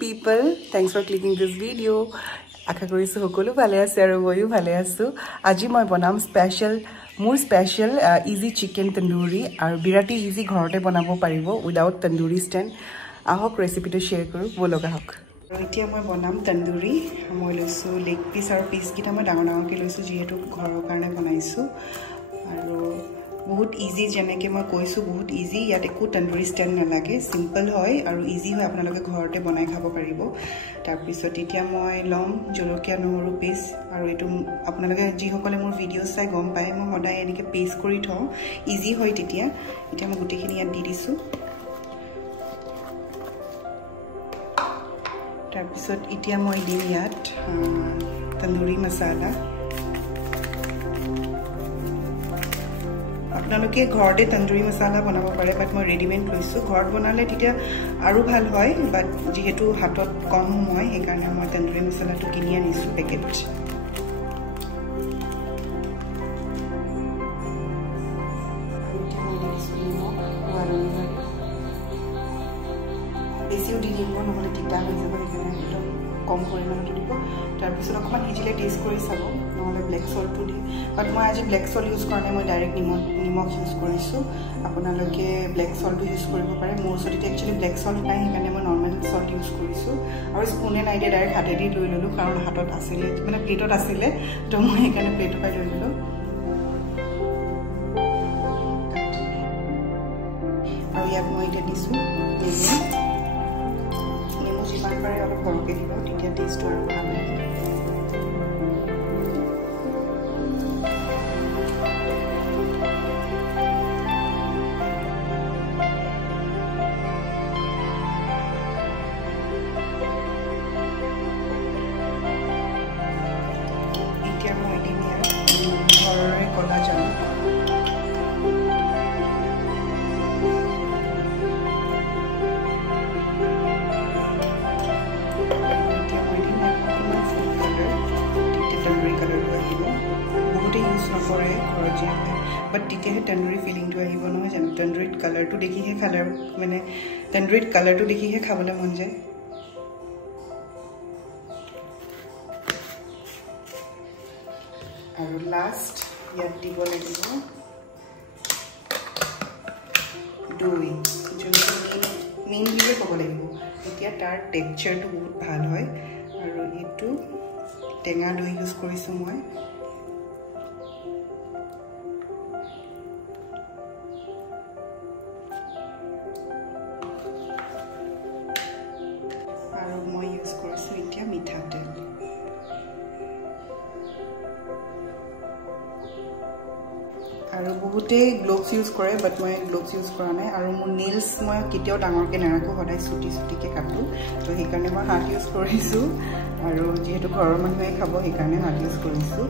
people, thanks for clicking this video. আশা কৰিছো সকলো ভালে আছে আৰু মইও ভালে আছো আজি মই বনাম স্পেশাল ইজি চিকেন তন্দুৰি আৰু বিৰাটি ইজি ঘৰতে বনাব পাৰিব উইদাউট তন্দুৰি ষ্টেণ্ড আহক ৰেচিপিটো শেয়াৰ কৰো বলগা হক এতিয়া মই বনাম তন্দুৰি মই লৈছো লেগ পিস আৰু পিস কিটা মই ডাঙৰকে লৈছো যেহেতু ঘৰৰ কাৰণে বনাইছো আৰু বহুত ইজি যেনেকে মই কৈছো বহুত ইজি ইয়াতে কো তন্দুৰি ষ্টেণ্ড নালাগে সিম্পল হয় আৰু ইজি হয় আপোনালোকে ঘৰতে বনাই খাব পাৰিব তাৰ পিছত এতিয়া মই লম জলকীয়া নহৰু পেষ্ট আৰু এটো আপোনালোকে যি সকলে মোৰ ভিডিও চাই গম পায় মই সদায় এনেকে পেষ্ট কৰি থওঁ ইজি হয় তেতিয়া এতিয়া মই গুটিখিনি ইয়াত দি দিছো তাৰ পিছত এতিয়া মই দিম ইয়াত তন্দুৰি মছলা আপোনালোকে ঘৰতে তন্দুৰি মছলা বনাব পাৰে বাট মই ৰেডিমেড লৈছো ঘৰত বনালে তেতিয়া আৰু ভাল হয় বাট যেহেতু হাতত কম হয় এই কাৰণে মই তন্দুৰি মছলাটো কিনি আনিছো পেকেট বেছিও দি দিব নহলে তিতা হৈ যাব সেইকাৰণে একদম কম পৰিমাণত দিব তাৰ পিছত অকমান হিজিলে টেষ্ট কৰি চাব নহলে ব্লেক সল্টটো দি বাট মই আজি ব্লেক সল্ট ইউজ কৰা নাই মই ডাইৰেক্ট নিমখ ইউজ কৰিছো আপোনালোকে ব্লেক সল্টটো ইউজ কৰিব পাৰে মোৰ ওচৰত একচুয়ালি ব্লেক সল্ট নাই সেইকাৰণে মই নৰ্মেল সল্ট ইউজ কৰিছো আৰু স্পুনে নাই দিয়ে ডাইৰেক্ট হাতেদি লৈ ললো কাৰণ হাতত আছিল মানে প্লেটত আছিল তো মই সেইকাৰণে প্লেটৰ পাই লৈ ললো আৰু ইয়াত মই এতিয়া দিছো নেমু যিমান পাৰে অলপ সৰহকৈ দিব তেতিয়া টেষ্টটো আৰু ভাল লাগে এতিয়া মই দিম ইয়াত ঘৰৰে কলা জামু নকৰে ঘৰত বাট তেতিয়াহে তন্দুৰি ফিলিংটো আহিব নহয় জানো তন্দুৰিত কালাৰটো দেখিহে মানে তন্দুৰিত কালাৰটো দেখিহে খাবলৈ মন যায় আৰু লাষ্ট ইয়াত দিব লাগিব দৈ যোনটো মেইন বুলিয়ে ক'ব লাগিব এতিয়া তাৰ টেক্সচাৰটো বহুত ভাল হয় আৰু এইটো টেঙা দৈ ইউজ কৰিছোঁ মই আৰু বহুতে গ্লোভস ইউজ কৰে বাট মই গ্লোভস ইউজ কৰা নাই আৰু মোৰ নেইলছ মই কেতিয়াও ডাঙৰকৈ নাৰাখোঁ সদায় চুটিকৈ কাটো তো সেইকাৰণে মই হাত ইউজ কৰিছোঁ আৰু যিহেতু ঘৰৰ মানুহে খাব সেইকাৰণে হাত ইউজ কৰিছোঁ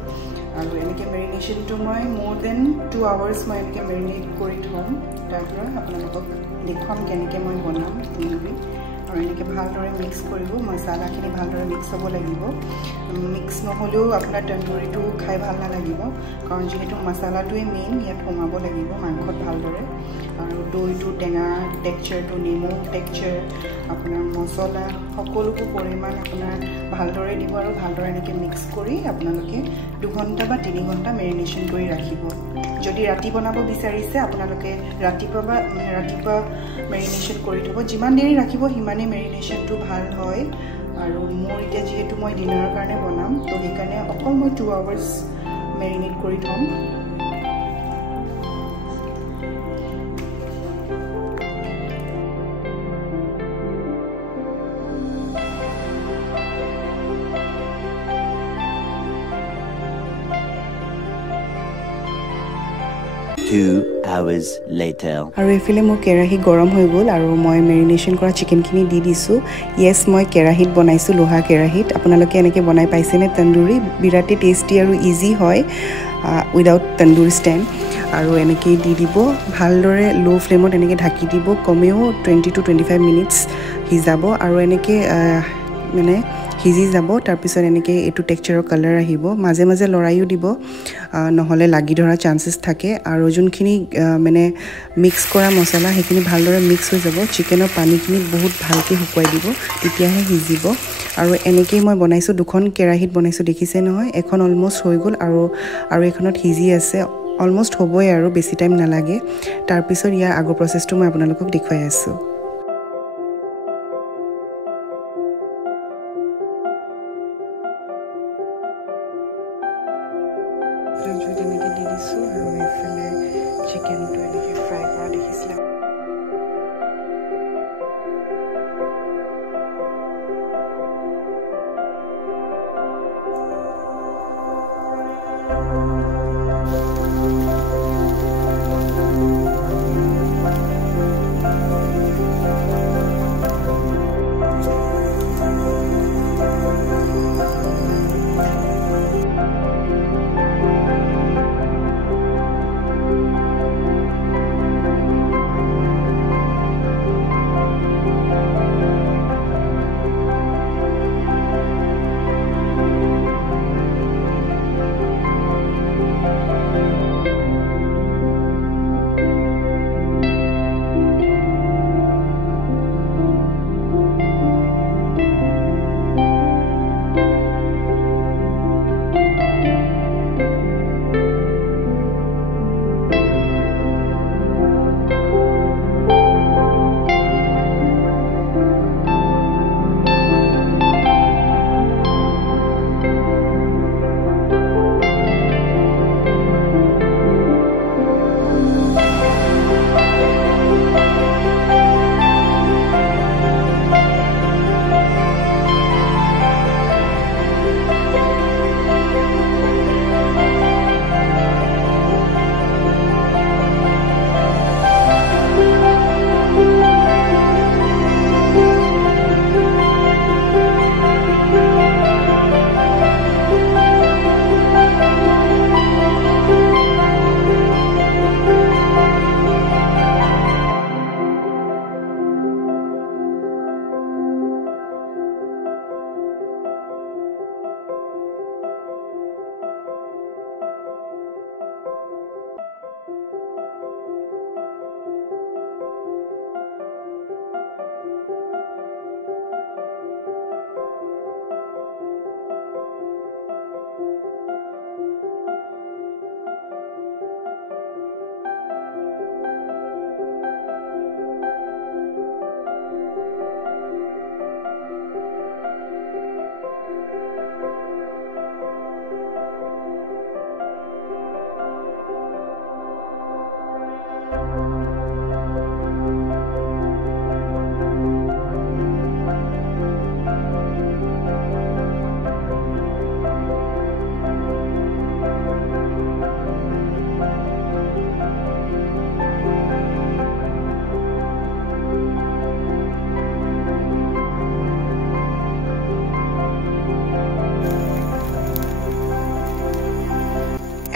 আৰু এনেকৈ মেৰিনেশ্যনটো মই মোৰ দেন 2 আৱাৰ্ছ মই এনেকৈ মেৰিনেট কৰি থ'ম তাৰপৰা আপোনালোকক দেখুৱাম কেনেকৈ মই বনাম তন্দুৰি আৰু এনেকৈ ভালদৰে মিক্স কৰিব মছলাখিনি ভালদৰে মিক্স হ'ব লাগিব মিক্স নহ'লেও আপোনাৰ তন্দুৰিটো খাই ভাল নালাগিব কাৰণ যিহেতু মছলাটোৱে মেইন ইয়াত সোমাব লাগিব মাংসত ভালদৰে আৰু দৈটো টেঙা টেক্সচাৰটো নেমু টেক্সচাৰ আপোনাৰ মছলা সকলোবোৰ পৰিমাণ আপোনাৰ ভালদৰে দিব আৰু ভালদৰে এনেকৈ মিক্স কৰি আপোনালোকে 2 ঘণ্টা বা 3 ঘণ্টা মেৰিনেশ্যন কৰি ৰাখিব যদি ৰাতি বনাব বিচাৰিছে আপোনালোকে ৰাতিপুৱা মেৰিনেশ্যন কৰি থ'ব যিমান দেৰি ৰাখিব সিমানেই মেৰিনেশ্যনটো ভাল হয় আৰু মোৰ এতিয়া যিহেতু মই ডিনাৰৰ কাৰণে বনাম তো সেইকাৰণে অকল মই 2 আৱাৰ্ছ মেৰিনেট কৰি থ'ম hours later আৰু এফালে মোৰ কেৰাহী গৰম হৈ গ'ল আৰু মই মেৰিনেশ্যন কৰা চিকেনখিনি দি দিছোঁ ইয়েছ মই কেৰাহীত বনাইছোঁ লোহা কেৰাহীত আপোনালোকে এনেকৈ বনাই পাইছেনে তন্দুৰি বিৰাটেই টেষ্টি আৰু ইজি হয় উইদাউট তন্দুৰি ষ্টেণ্ড আৰু এনেকৈ দি দিব ভালদৰে ল' ফ্লেমত এনেকৈ ঢাকি দিব কমেও 20 to 25 মিনিটছ সিজাব আৰু এনেকৈ মানে সিজি যাব তাৰ পিছত এনেকৈ এইটো টেক্সচাৰৰ কালাৰ আহিব মাজে মাজে লৰাইও দিব নহলে লাগি ধৰা চান্সেস থাকে আৰু যোনখিনি মানে মিক্স কৰা মছলা সেইখিনি ভালদৰে মিক্স হৈ যাব চিকেনৰ পানীখিনি বহুত ভালকৈ শুকুৱাই দিব তেতিয়াহে সিজিব আৰু এনেকৈ মই বনাইছো দুখন কেৰাহীত বনাইছো দেখিছে নহয় এখন অলমোস্ট হৈ গ'ল আৰু এখনত সিজি আছে অলমোস্ট হ'বই আৰু বেছি টাইম নালাগে তাৰ পিছত ইয়াৰ আগৰ প্ৰসেছটো মই আপোনালোকক দেখুৱাই আছো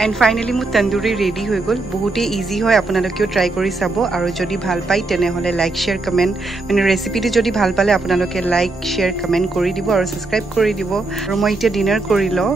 And finally মোৰ তন্দুৰী ৰেডি হৈ গ'ল বহুতে ইজি হয় আপোনালোকেও ট্ৰাই কৰি চাব আৰু যদি ভাল পাই তেনেহলে লাইক শেয়াৰ কমেন্ট মানে ৰেচিপিটো যদি ভাল পালে আপোনালোকে লাইক শেয়াৰ কমেন্ট কৰি দিব আৰু সাবস্ক্ৰাইব কৰি দিব আৰু মই এতিয়া ডিনাৰ কৰি লওঁ